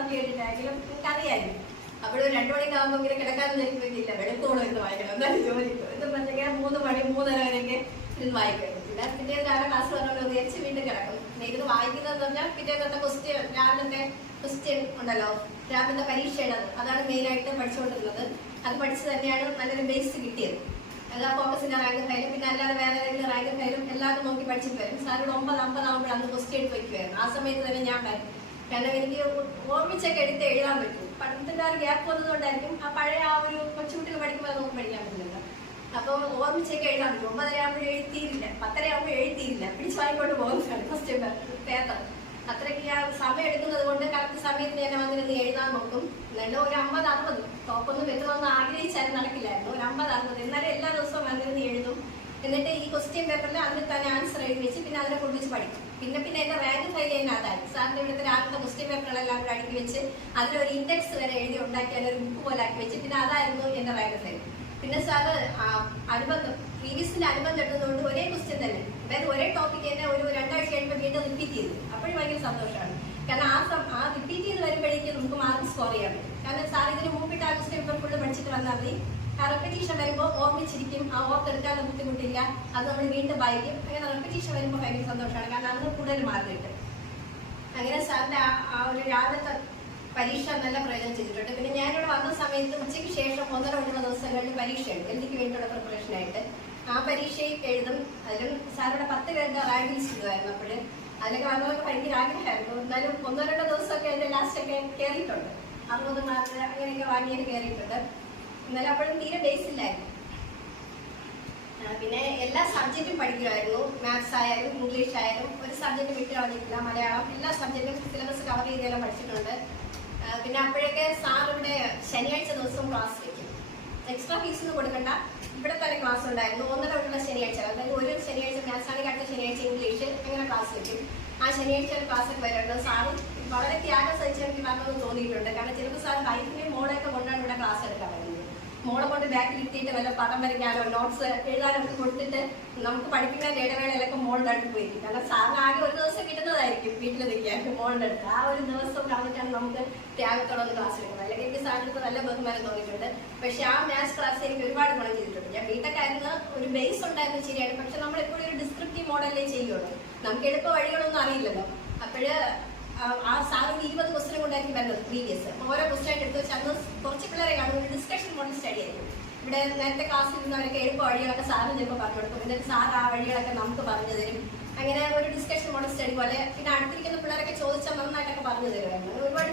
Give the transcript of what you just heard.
പറഞ്ഞു കേട്ടിട്ടാണെങ്കിലും അവിടെ ഒരു രണ്ടു മണിക്കാകുമ്പോൾ ഇങ്ങനെ കിടക്കാനൊന്നും എനിക്ക് പറ്റില്ല വെളുപ്പോളം എന്ന് വായിക്കണം. എന്നാലും ജോലിക്കും എന്ന് പറഞ്ഞിങ്ങനെ മൂന്ന് മണി മൂന്നര വരെയൊക്കെ ഇരുന്ന് വായിക്കണം. പിന്നെ പിറ്റേ രാവിലെ ക്ലാസ് പറഞ്ഞോണ്ട് വിചാരിച്ച് വീണ്ടും കിടക്കും. പിന്നെ ഇരുന്ന് വായിക്കുന്നതെന്ന് പറഞ്ഞാൽ പിറ്റേ ദിവസത്തെ ക്വസ്റ്റ്യൻ രാവിലത്തെ ക്വസ്റ്റ്യൻ ഉണ്ടല്ലോ. രാവിലത്തെ പരീക്ഷയാണ് അതാണ് മെയിനായിട്ട് പഠിച്ചുകൊണ്ടിരുന്നത് അത് പഠിച്ച് തന്നെയാണ് നല്ലൊരു ബേസ് കിട്ടിയത്. എല്ലാ ഫോക്കസിന്റെ റാങ്ക് ഫയലും പിന്നെ അല്ലാതെ വേറെ ഏതെങ്കിലും റാങ്ക് ഫയലും എല്ലാവരും നോക്കി പഠിച്ചിട്ട് വരും. സാറിന് ഒമ്പത് അമ്പതാകുമ്പോഴാണ് ക്വസ്റ്റ്യൻ വയ്ക്കുമായിരുന്നു ആ സമയത്ത് തന്നെ ഞാൻ വരും. കാരണം എനിക്ക് ഓർമ്മിച്ചൊക്കെ എടുത്ത് എഴുതാൻ പറ്റും. പഠനത്തിന്റെ ആ ഗ്യാപ്പ് വന്നതുകൊണ്ടായിരിക്കും ആ പഴയ ആ ഒരു കൊച്ചുകുട്ടികൾ പഠിക്കുമ്പോൾ നമുക്ക് പഠിക്കാൻ പറ്റുന്നില്ല അപ്പൊ ഓർമ്മിച്ചൊക്കെ എഴുതാൻ പറ്റും. ഒമ്പതര ആകുമ്പോൾ എഴുതിയില്ല പത്തര ആകുമ്പോൾ എഴുതിയില്ല പിടിച്ച് വാങ്ങിക്കൊണ്ട് പോകുന്നതാണ് ഫസ്റ്റ് പേപ്പർ അത്രയ്ക്ക് ആ സമയം എടുക്കുന്നത് കൊണ്ട് കറക്റ്റ് സമയത്ത് ഞാൻ വന്നിരുന്ന് എഴുതാൻ നോക്കും. എന്നാലും ഒരു അമ്പത് അറുപത്. ടോപ്പൊന്നും എത്തണമെന്ന് ആഗ്രഹിച്ചാലും നടക്കില്ലായിരുന്നു. ഒരു അമ്പത് അറുപത്. എന്നാലും എല്ലാ ദിവസവും വന്നിരുന്ന് എഴുതും. എന്നിട്ട് ഈ ക്വസ്റ്റ്യൻ പേപ്പറിൽ അതിൽ തന്നെ ആൻസർ എഴുതി വെച്ച് പിന്നെ അതിനെ കൊണ്ടുവച്ച് പഠിക്കും. പിന്നെ പിന്നെ എന്റെ റാങ്ക് ഫയൽ ചെയ്യുന്ന അതായി സാറിന്റെ ഇവിടുത്തെ രാവിലത്തെ മുസ്ലിം പേപ്പറുകളെല്ലാം കൂടെ അടുക്കി വെച്ച് അതിലൊരു ഇൻഡെക്സ് വരെ എഴുതി ഉണ്ടാക്കി അതിലൊരു ബുക്ക് പോലെ ആക്കി വെച്ച് പിന്നെ അതായിരുന്നു എന്റെ റാങ്ക് ഫയൽ പിന്നെ സാറ് അനുബന്ധം പ്രീവിയസിന്റെ അനുബന്ധം എടുത്തുകൊണ്ട് ഒരേ ക്വസ്റ്റ്യൻ തന്നെ. അതായത് ഒരേ ടോപ്പിക് തന്നെ ഒരു രണ്ടാഴ്ച കഴിയുമ്പോൾ വീണ്ടും റിപ്പീറ്റ് ചെയ്തു. അപ്പോഴും ഭയങ്കര സന്തോഷമാണ്. കാരണം ആ ആ റിപ്പീറ്റ് ചെയ്ത് വരുമ്പോഴേക്കും നമുക്ക് മാർക്ക് സ്കോർ ചെയ്യാൻ പറ്റും. കാരണം സാർ ഇതിന് മുമ്പിട്ട് ആ ക്വസ്റ്റ്യൻ പേപ്പർ ഫുള്ള് പഠിച്ചിട്ട് വന്നാൽ മതി. റെപ്പറ്റീഷൻ വരുമ്പോൾ ഓർമ്മിച്ചിരിക്കും ആ ഓർത്തെടുക്കാൻ ബുദ്ധിമുട്ടില്ല. അത് നമ്മൾ വീണ്ടും വായിക്കും. അങ്ങനെ റെപ്പറ്റീഷൻ വരുമ്പോൾ ഭയങ്കര സന്തോഷമാണ്. കാരണം അന്ന് കൂടുതൽ മാർക്ക് കിട്ടും അങ്ങനെ സാറിന്റെ ആ- ഒരു രാവിലത്തെ പരീക്ഷ നല്ല പ്രയോജനം ചെയ്തിട്ടുണ്ട്. പിന്നെ ഞാനിവിടെ വന്ന സമയത്ത് ഉച്ചയ്ക്ക് ശേഷം ഒന്നര ഒന്നര ദിവസങ്ങളിൽ പരീക്ഷയുണ്ട്. എനിക്ക് വേണ്ടിയുള്ള പ്രിപ്പറേഷൻ ആയിട്ട്. ആ പരീക്ഷയിൽ എഴുതും. അതിലും സാറിവിടെ പത്ത് പേരുടെ റാങ്ക് ലിസ്റ്റ് ചെയ്തായിരുന്നു അപ്പോൾ അതിലൊക്കെ വന്നവർക്ക് ഭയങ്കര ആഗ്രഹമായിരുന്നു. എന്നാലും ഒന്നോ രണ്ടോ ദിവസമൊക്കെ അതിന്റെ ലാസ്റ്റ് ഒക്കെ കയറിയിട്ടുണ്ട് അറുപത് മാർക്ക് അങ്ങനെയൊക്കെ വാങ്ങിയത് കയറിയിട്ടുണ്ട് എന്നാലും അപ്പോഴും തീരെ ബേസ് ഇല്ലായിരുന്നു. പിന്നെ എല്ലാ സബ്ജക്റ്റും പഠിക്കുമായിരുന്നു മാത്സ് ആയാലും ഇംഗ്ലീഷ് ആയാലും ഒരു സബ്ജക്റ്റ് വിട്ട് കളഞ്ഞിട്ടില്ല. മലയാളം എല്ലാ സബ്ജക്റ്റും സിലബസ് കവർ ചെയ്തെല്ലാം പഠിച്ചിട്ടുണ്ട്. പിന്നെ അപ്പോഴൊക്കെ സാർ ഇവിടെ ശനിയാഴ്ച ദിവസം ക്ലാസ് വയ്ക്കും എക്സ്ട്രാ ഫീസ് ഒന്നും കൊടുക്കണ്ട. ഇവിടെ തന്നെ ക്ലാസ് ഉണ്ടായിരുന്നു. ഒന്നര തൊട്ടുള്ള ശനിയാഴ്ച. അതായത് ഒരു ശനിയാഴ്ച മാത്സ് ആണെങ്കിൽ അടുത്ത ശനിയാഴ്ച ഇംഗ്ലീഷ് അങ്ങനെ ക്ലാസ് വയ്ക്കും ആ ശനിയാഴ്ച ക്ലാസ്സിൽ വരുന്നുണ്ട്. സാറും വളരെ ത്യാഗം സഹിച്ചു എനിക്ക് തോന്നിയിട്ടുണ്ട്. കാരണം ചിലപ്പോൾ സാർ വൈഫിനെയും മോളെയൊക്കെ കൊണ്ടാണ് ഇവിടെ ക്ലാസ് എടുക്കാൻ വരുന്നത് മോളെ കൊണ്ട് ബാക്കിൽ ഇരുത്തിയിട്ട് വല്ല പടം വരയ്ക്കാനോ നോട്ട്സ് എഴുതാനോ ഒക്കെ കൊടുത്തിട്ട് നമുക്ക് പഠിക്കുന്ന ഇടവേളയിലൊക്കെ മോളുടെ അടുത്ത് പോയി. കാരണം സാറിന് ആകെ ഒരു ദിവസം കിട്ടുന്നതായിരിക്കും വീട്ടിൽ നിൽക്കാൻ മോളുടെ അടുത്ത്. ആ ഒരു ദിവസം കളഞ്ഞിട്ടാണ് നമുക്ക് ത്യാഗത്തോടെ ക്ലാസ് എടുക്കുന്നത്. അല്ലെങ്കിൽ എനിക്ക് സാറിന് നല്ല ബഹുമാനം തോന്നിയിട്ടുണ്ട്. പക്ഷെ ആ മാത്സ് ക്ലാസ് എനിക്ക് ഒരുപാട് ഗുണം ചെയ്തിട്ടുണ്ട്. ഞാൻ വീട്ടൊക്കെയായിരുന്നു ഒരു ബേസ് ഉണ്ടായിരുന്നു ശരിയാണ്. പക്ഷെ നമ്മൾ എപ്പോഴും ഒരു ഡിസ്ക്രിപ്റ്റീവ് മോഡലേ ചെയ്യുള്ളൂ. നമുക്ക് എളുപ്പ വഴികളൊന്നും അറിയില്ലല്ലോ. അപ്പോഴ് ആ സാറിന് ഇരുപത് ക്വസ്റ്റിനും കൊണ്ടായിരിക്കും വരുന്നത് പ്രീവിയസ് ഓരോ ക്വസ്റ്റൻ എടുത്ത് വെച്ച് അന്ന് കുറച്ച് പിള്ളേരെ കാണും. ഒരു ഡിസ്കഷൻ മോഡൽ ഇവിടെ നേരത്തെ ക്ലാസ്സിൽ നിന്നവരൊക്കെ എളുപ്പ വഴികളൊക്കെ സാറിന് ചിലപ്പോൾ പറഞ്ഞു കൊടുക്കും. എന്നിട്ട് സാർ ആ വഴികളൊക്കെ നമുക്ക് പറഞ്ഞു തരും. അങ്ങനെ ഒരു ഡിസ്കഷൻ മോഡൽ സ്റ്റഡി പോലെ പിന്നെ അടുത്തിരിക്കുന്ന പിള്ളേരൊക്കെ ചോദിച്ചാൽ നന്നായിട്ടൊക്കെ പറഞ്ഞു തരുമായിരുന്നു. ഒരുപാട്